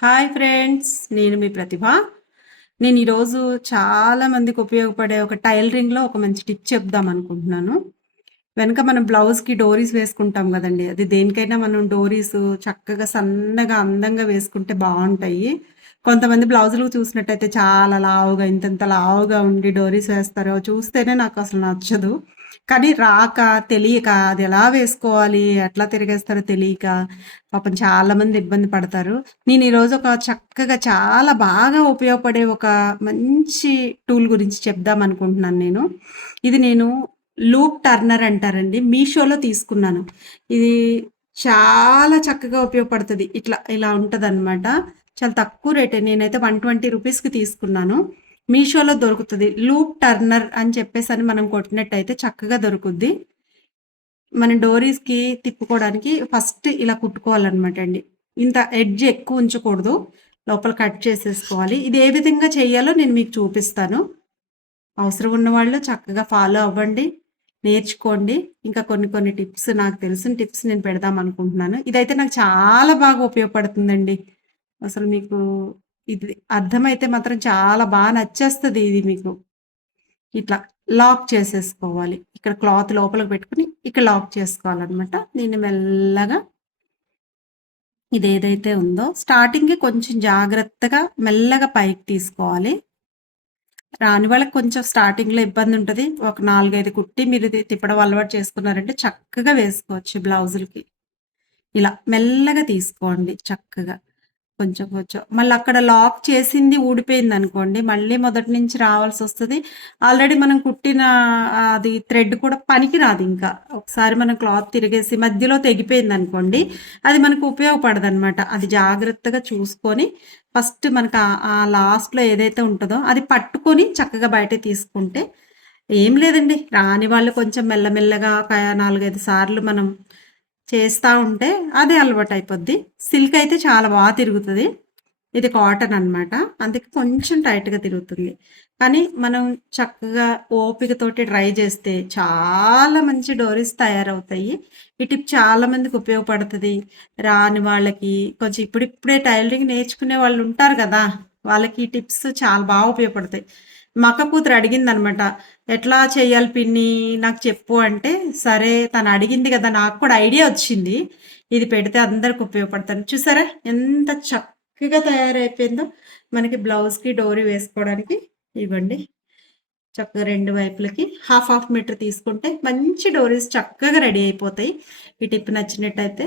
Hi friends నేను మీ ప్రతిభ. నేను ఈరోజు చాలా మందికి ఉపయోగపడే ఒక టైలరింగ్లో ఒక మంచి టిప్ చెప్దాం అనుకుంటున్నాను. వెనక మనం బ్లౌజ్కి డోరీస్ వేసుకుంటాం కదండి అది దేనికైనా మనం డోరీస్ చక్కగా సన్నగా అందంగా వేసుకుంటే బాగుంటాయి. కొంతమంది బ్లౌజులు చూసినట్టయితే చాలా లావుగా ఇంతంత లావుగా ఉండి డోరీస్ వేస్తారో చూస్తేనే నాకు అసలు నచ్చదు. కానీ రాక తెలియక అది ఎలా వేసుకోవాలి ఎట్లా తిరిగేస్తారో తెలియక పాపం చాలా మంది ఇబ్బంది పడతారు. నేను ఈరోజు ఒక చక్కగా చాలా బాగా ఉపయోగపడే ఒక మంచి టూల్ గురించి చెప్దాం అనుకుంటున్నాను నేను. ఇది నేను లూప్ టర్నర్ అంటారండి. మీషోలో తీసుకున్నాను. ఇది చాలా చక్కగా ఉపయోగపడుతుంది. ఇట్లా ఇలా ఉంటుంది అనమాట చాలా తక్కువ రేటే నేనైతే వన్ ట్వంటీ రూపీస్కి తీసుకున్నాను. మీషోలో దొరుకుతుంది. లూప్ టర్నర్ అని చెప్పేసి అని మనం కొట్టినట్టయితే చక్కగా దొరుకుద్ది. మన డోరీస్కి తిప్పుకోవడానికి ఫస్ట్ ఇలా కుట్టుకోవాలన్నమాట అండి. ఇంత ఎడ్జ్ ఎక్కువ ఉంచకూడదు. లోపల కట్ చేసేసుకోవాలి. ఇది ఏ విధంగా చేయాలో నేను మీకు చూపిస్తాను. అవసరం ఉన్న వాళ్ళు చక్కగా ఫాలో అవ్వండి. నేర్చుకోండి. ఇంకా కొన్ని కొన్ని టిప్స్ నాకు తెలిసిన టిప్స్ నేను పెడదాం అనుకుంటున్నాను. ఇదైతే నాకు చాలా బాగా ఉపయోగపడుతుందండి. అసలు మీకు ఇది అర్థమైతే మాత్రం చాలా బాగా నచ్చేస్తుంది ఇది మీకు. ఇట్లా లాక్ చేసేసుకోవాలి. ఇక్కడ క్లాత్ లోపలికి పెట్టుకుని ఇక్కడ లాక్ చేసుకోవాలన్నమాట. దీన్ని మెల్లగా ఇది ఏదైతే ఉందో స్టార్టింగ్కి కొంచెం జాగ్రత్తగా మెల్లగా పైకి తీసుకోవాలి. రాని వాళ్ళకి కొంచెం స్టార్టింగ్లో ఇబ్బంది ఉంటుంది. ఒక నాలుగైదు కుట్టి మీరు తిప్పడం అలవాటు చేసుకున్నారంటే చక్కగా వేసుకోవచ్చు బ్లౌజులకి. ఇలా మెల్లగా తీసుకోండి చక్కగా. కొంచెం కొంచెం. మళ్ళీ అక్కడ లాక్ చేసింది ఊడిపోయింది అనుకోండి మళ్ళీ మొదటి నుంచి రావాల్సి వస్తుంది. ఆల్రెడీ మనం కుట్టిన అది థ్రెడ్ కూడా పనికి రాదు ఇంకా. ఒకసారి మనం క్లాత్ తిరిగేసి మధ్యలో తెగిపోయింది అనుకోండి అది మనకు ఉపయోగపడదు అనమాట అది జాగ్రత్తగా చూసుకొని ఫస్ట్ మనకు ఆ లాస్ట్లో ఏదైతే ఉంటుందో అది పట్టుకొని చక్కగా బయట తీసుకుంటే ఏం లేదండి. రాని వాళ్ళు కొంచెం మెల్లమెల్లగా ఒక నాలుగైదు సార్లు మనం చేస్తూ ఉంటే అదే అలవాటు అయిపోద్ది. సిల్క్ అయితే చాలా బాగా తిరుగుతుంది. ఇది కాటన్ అనమాట అందుకే కొంచెం టైట్గా తిరుగుతుంది. కానీ మనం చక్కగా ఓపికతోటి ట్రై చేస్తే చాలా మంచి డోరీస్ తయారవుతాయి. ఈ టిప్ చాలా మందికి ఉపయోగపడుతుంది. రాని వాళ్ళకి కొంచెం ఇప్పుడిప్పుడే టైలరింగ్ నేర్చుకునే వాళ్ళు ఉంటారు కదా వాళ్ళకి ఈ టిప్స్ చాలా బాగా ఉపయోగపడతాయి. మా అక్క కూతురు అడిగింది అనమాట ఎట్లా చేయాలి పిన్ని? నాకు చెప్పు అంటే సరే తను అడిగింది కదా నాకు కూడా ఐడియా వచ్చింది. ఇది పెడితే అందరికి ఉపయోగపడతాను. చూసారా? ఎంత చక్కగా తయారైపోయిందో. మనకి బ్లౌజ్కి డోరీ వేసుకోవడానికి ఇవ్వండి. చక్కగా రెండు వైపులకి హాఫ్ హాఫ్ మీటర్ తీసుకుంటే మంచి డోరీస్ చక్కగా రెడీ అయిపోతాయి. ఈ టిప్ నచ్చినట్టయితే